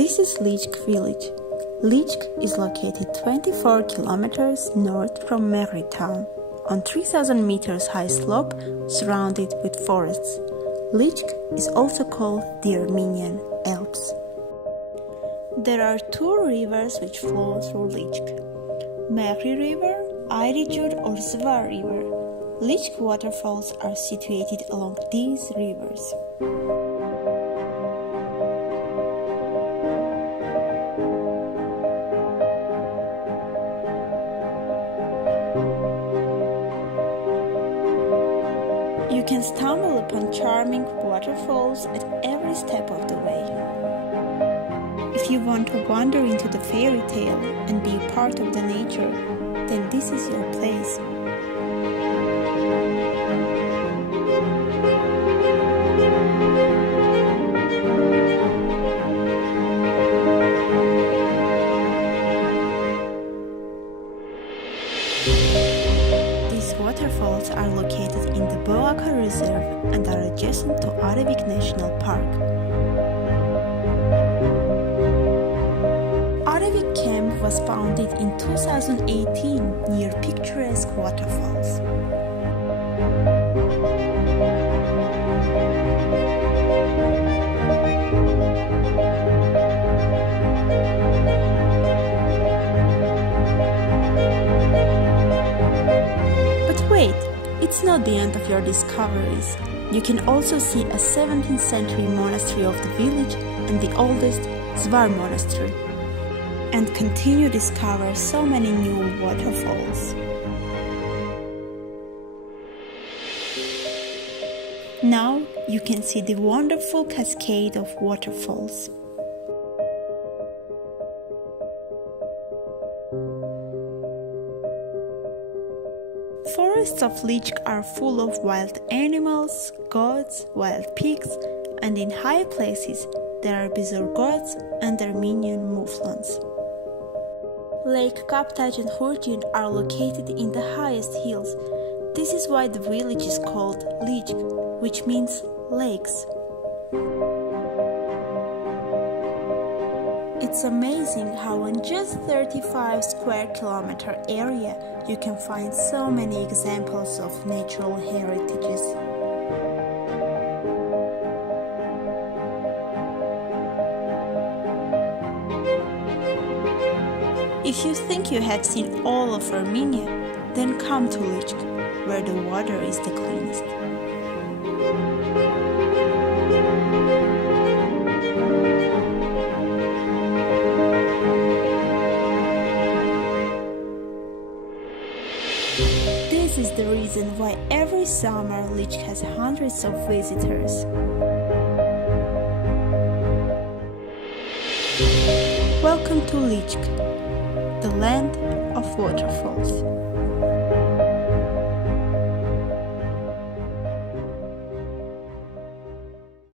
This is Lichk village. Lichk is located 24 kilometers north from Mehri town, on 3,000 meters high slope surrounded with forests. Lichk is also called the Armenian Alps. There are two rivers which flow through Lichk: Mehri River, Ayrijur or Zvar River. Lichk waterfalls are situated along these rivers. You can stumble upon charming waterfalls at every step of the way. If you want to wander into the fairy tale and be a part of the nature, then this is your place. These waterfalls are located in the Boaka Reserve and are adjacent to Arevik National Park. Arevik Camp was founded in 2018 near picturesque waterfalls. Wait, it's not the end of your discoveries. You can also see a 17th century monastery of the village and the oldest Zvar monastery, and continue to discover so many new waterfalls. Now you can see the wonderful cascade of waterfalls. Forests of Lichk are full of wild animals, goats, wild pigs, and in high places there are bizarre goats and Armenian mouflons. Lake Kaptaj and Hurtin are located in the highest hills. This is why the village is called Lichk, which means lakes. It's amazing how in just 35 square kilometer area you can find so many examples of natural heritages. If you think you have seen all of Armenia, then come to Lichk, where the water is the cleanest. This is the reason why every summer Lichk has hundreds of visitors. Welcome to Lichk, the land of waterfalls.